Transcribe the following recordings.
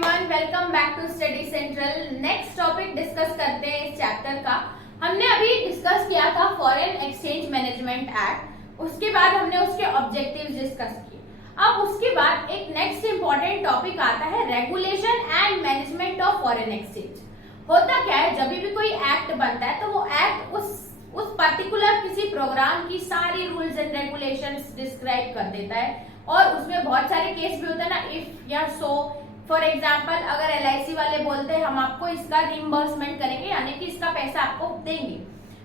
Everyone, welcome back to Study Central. Next topic discuss करते हैं इस चैप्टर का। हमने अभी डिस्कस किया था फॉरेन एक्सचेंज मैनेजमेंट एक्ट, उसके बाद हमने उसके ऑब्जेक्टिव्स डिस्कस किए। अब उसके बाद एक नेक्स्ट इंपॉर्टेंट टॉपिक आता है regulation and management of foreign exchange. होता क्या है, जब भी कोई एक्ट बनता है तो वो एक्ट उस पर्टिकुलर किसी प्रोग्राम की सारी रूल्स एंड रेगुलेशंस डिस्क्राइब कर देता है और उसमें बहुत सारे केस भी होते हैं ना, इफ या सो। फॉर एग्जाम्पल, अगर LIC वाले बोलते हैं हम आपको इसका रिइंबर्समेंट करेंगे, यानी कि इसका पैसा आपको देंगे,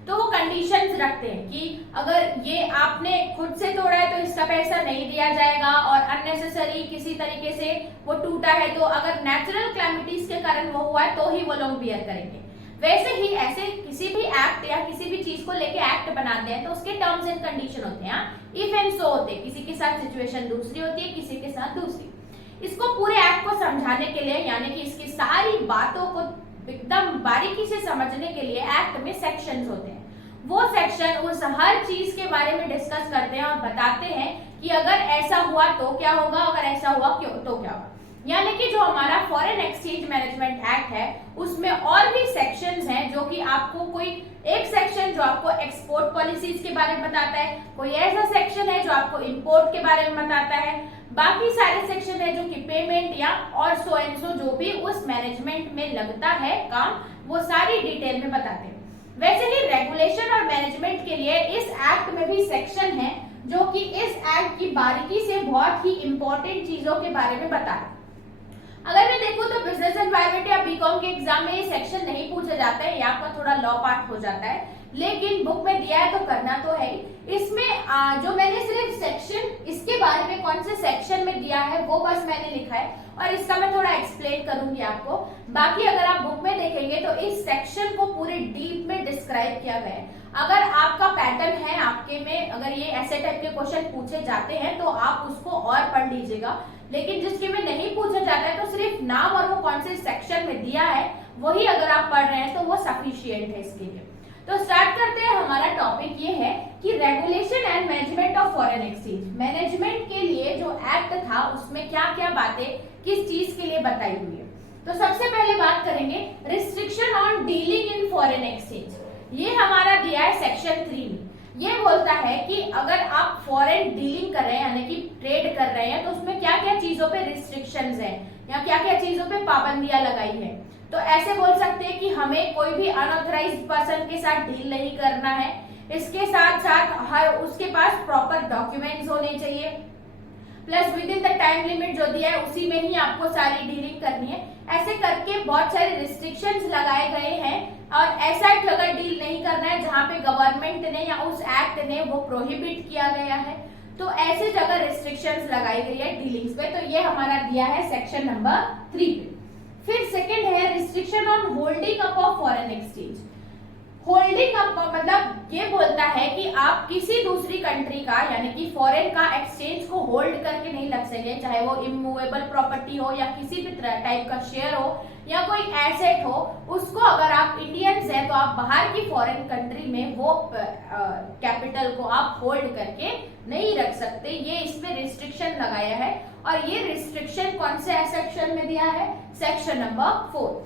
तो वो कंडीशंस रखते हैं कि अगर ये आपने खुद से तोड़ा है तो इसका पैसा नहीं दिया जाएगा, और अननेसेसरी किसी तरीके से वो टूटा है तो अगर नेचुरल क्लैमिटीज के कारण वो हुआ है तो ही वो लोग बियर करेंगे। वैसे ही ऐसे किसी भी एक्ट या किसी भी चीज को लेके एक्ट बनाते हैं तो उसके टर्म्स एंड कंडीशन होते हैं, इफ एंड सो होते हैं। किसी के साथ सिचुएशन दूसरी होती है, किसी के साथ दूसरी। इसको पूरे एक्ट को समझाने के लिए, यानी कि इसकी सारी बातों को एकदम बारीकी से समझने के लिए एक्ट में सेक्शंस होते हैं। वो सेक्शन उस हर चीज के बारे में डिस्कस करते हैं और बताते हैं कि अगर ऐसा हुआ तो क्या होगा, अगर ऐसा हुआ क्यों तो क्या होगा। यानी कि जो हमारा फॉरेन एक्सचेंज मैनेजमेंट एक्ट है उसमें और भी सेक्शंस हैं, जो कि आपको कोई एक सेक्शन जो आपको एक्सपोर्ट पॉलिसीज के बारे में बताता है, कोई ऐसा सेक्शन है जो आपको इंपोर्ट के बारे में बताता है, बाकी सारे सेक्शन है जो कि पेमेंट या और सो एंड सो जो भी उस मैनेजमेंट में लगता है काम, वो सारी डिटेल में बताते हैं। वैसे ही रेगुलेशन और मैनेजमेंट के लिए इस एक्ट में भी सेक्शन है जो कि इस एक्ट की बारीकी से बहुत ही इंपॉर्टेंट चीजों के बारे में बताता है। अगर मैं देखूं तो बिजनेस एनवायरनमेंट या बीकॉम के एग्जाम में ये सेक्शन नहीं पूछे जाते हैं, यहाँ का थोड़ा लॉ पार्ट हो जाता है, लेकिन बुक में दिया है तो करना तो है ही। इसमें जो मैंने सिर्फ सेक्शन इसके बारे में कौन से सेक्शन में दिया है वो बस मैंने लिखा है और इसका मैं थोड़ा एक्सप्लेन करूंगी आपको। बाकी अगर आप बुक में देखेंगे तो इस सेक्शन को पूरे डीप में डिस्क्राइब किया गया है। अगर आपका पैटर्न है आपके में, अगर ये ऐसे टाइप के क्वेश्चन पूछे जाते हैं तो आप उसको और पढ़ लीजिएगा, लेकिन जिसके में नहीं पूछा जाता है तो सिर्फ नाम और वो कौन से सेक्शन में दिया है वही अगर आप पढ़ रहे हैं तो वो सफिशियंट है इसके लिए। तो स्टार्ट करते हैं। हमारा टॉपिक ये है कि regulation and management of foreign exchange. Management के लिए जो एक्ट था उसमें क्या क्या बातें किस चीज के लिए बताई हुई है। तो सबसे पहले बात करेंगे restriction on dealing in foreign exchange. ये हमारा दिया है सेक्शन 3 में। ये बोलता है कि अगर आप फॉरेन डीलिंग कर रहे हैं, यानी कि ट्रेड कर रहे हैं, तो उसमें क्या क्या चीजों पे रिस्ट्रिक्शंस हैं या क्या क्या चीजों पे पाबंदियां लगाई है। तो ऐसे बोल सकते हैं कि हमें कोई भी अनऑथराइज्ड पर्सन के साथ डील नहीं करना है। इसके साथ साथ हर उसके पास प्रॉपर डॉक्यूमेंट्स होने चाहिए, plus with in the time limit जो दिया है उसी में ही आपको सारी डीलिंग करनी है। ऐसे करके बहुत सारे रिस्ट्रिक्शंस लगाए गए हैं और ऐसा अगर डील नहीं करना है जहां पे गवर्नमेंट ने या उस एक्ट ने वो प्रोहिबिट किया गया है, तो ऐसे जगह रिस्ट्रिक्शंस लगाई गई है डीलिंग्स पे। तो ये हमारा दिया है सेक्शन नंबर 3 पे। फिर सेकंड है restriction on holding up of foreign exchange. Holding up मतलब ये बोलता है कि आप किसी दूसरी कंट्री का, यानी कि फॉरेन का एक्सचेंज को होल्ड करके नहीं रख सके, चाहे वो इमूवेबल प्रॉपर्टी हो या किसी भी टाइप का शेयर हो या कोई एसेट हो, उसको अगर आप इंडियंस हैं तो आप बाहर की फॉरेन कंट्री में वो कैपिटल को आप होल्ड करके नहीं रख सकते। ये इसमें रिस्ट्रिक्शन लगाया है और ये रिस्ट्रिक्शन कौन से सेक्शन में दिया है, सेक्शन नंबर 4।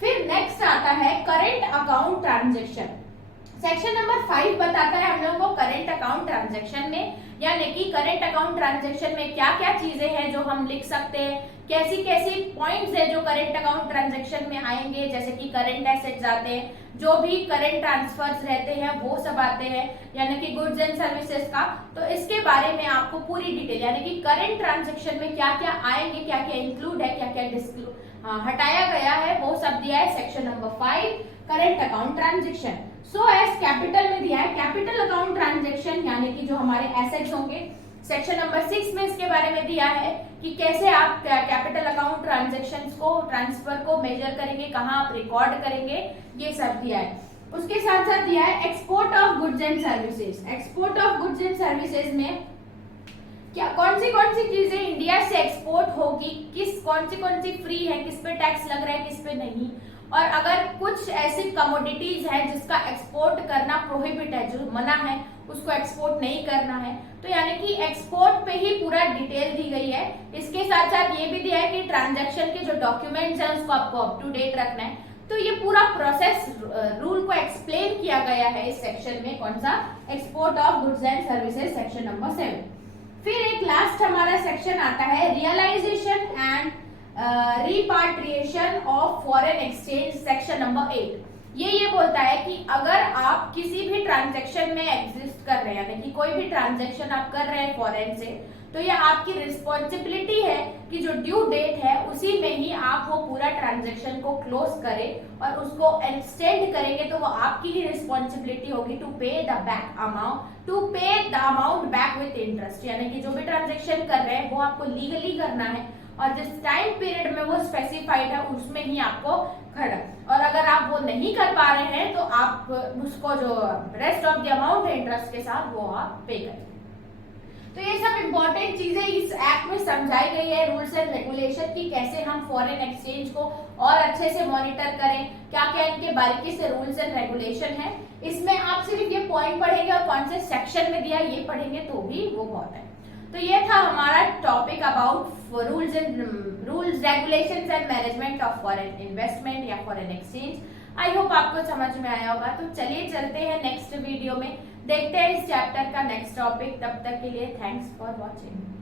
फिर नेक्स्ट आता है current account transaction. Section number 5 बताता है हम लोगों को करंट अकाउंट ट्रांजैक्शन में, यानी कि करंट अकाउंट ट्रांजैक्शन में क्या क्या चीजें हैं जो हम लिख सकते हैं, कैसी कैसी पॉइंट्स है जो करंट अकाउंट ट्रांजैक्शन में आएंगे, जैसे कि करंट एसेट्स आते हैं, जो भी करंट ट्रांसफर्स रहते हैं वो सब आते हैं, यानी कि गुड्स एंड सर्विसेज का। तो इसके बारे में आपको पूरी डिटेल, यानी कि करंट ट्रांजैक्शन में क्या क्या आएंगे, क्या क्या इंक्लूड है, क्या क्या हटाया गया है, वो सब दिया है section number 5 current account transaction. So as capital में दिया है कैपिटल अकाउंट ट्रांजैक्शन, यानी कि जो हमारे एसेट्स होंगे। सेक्शन नंबर 6 में इसके बारे में दिया है कि कैसे आप कैपिटल अकाउंट ट्रांजैक्शंस को, ट्रांसफर को मेजर करेंगे, कहाँ आप रिकॉर्ड करेंगे, ये सब दिया है। उसके साथ साथ दिया है export of goods and services. Export of goods and services में क्या कौन सी चीजें इंडिया से एक्सपोर्ट होगी, कौन सी फ्री है, किस पे टैक्स लग रहा है, किस पे नहीं, और अगर कुछ ऐसी कमोडिटीज है जिसका एक्सपोर्ट करना प्रोहिबिट है, जो मना है, उसको एक्सपोर्ट नहीं करना है। तो यानी कि एक्सपोर्ट पे ही पूरा डिटेल दी गई है। इसके साथ साथ ये भी दिया है कि ट्रांजैक्शन के जो डॉक्यूमेंट्स हैं उसको आपको अप टू डेट रखना है। तो ये पूरा प्रोसेस रूल को एक्सप्लेन किया गया है इस सेक्शन में। कौन सा? Export of goods and services, section number 7। फिर एक लास्ट हमारा सेक्शन आता है realisation and repatriation of foreign exchange, section number 8। ये बोलता है कि अगर आप किसी भी ट्रांजैक्शन में एग्जिस्ट कर रहे हैं, यानी कि कोई भी ट्रांजैक्शन आप कर रहे हैं फॉरेन से, तो ये आपकी रिस्पॉन्सिबिलिटी है कि जो ड्यू डेट है उसी में ही आप वो पूरा ट्रांजैक्शन को क्लोज करें और उसको एक्सटेंड करेंगे तो वो आपकी ही रिस्पॉन्सिबिलिटी होगी टू पे द बैक अमाउंट, टू पे the amount back with interest. यानी कि जो भी ट्रांजैक्शन कर रहे हैं वो आपको लीगली करना है और जिस टाइम पीरियड में वो स्पेसिफाइड है उसमें ही आपको खड़ा। और अगर आप वो नहीं कर पा रहे हैं तो आप उसको जो रेस्ट ऑफ द अमाउंट है इंटरेस्ट के साथ वो आप पे करें। तो ये सब इंपॉर्टेंट चीजें इस एक्ट में समझाई गई है, रूल्स एंड रेगुलेशन की कैसे हम फॉरेन एक्सचेंज को और अच्छे से मॉनिटर करें, क्या क्या इनके बारीकी से रूल्स एंड रेगुलेशन है। इसमें आप सिर्फ ये पॉइंट पढ़ेंगे और कौन से सेक्शन में दिया ये पढ़ेंगे तो भी वो बहुत है। तो ये था हमारा topic about rules regulations and management of foreign investment या फॉरेन एक्सचेंज। आई होप आपको समझ में आया होगा। तो चलिए चलते हैं नेक्स्ट वीडियो में, देखते हैं इस चैप्टर का नेक्स्ट टॉपिक। तब तक के लिए थैंक्स फॉर वॉचिंग।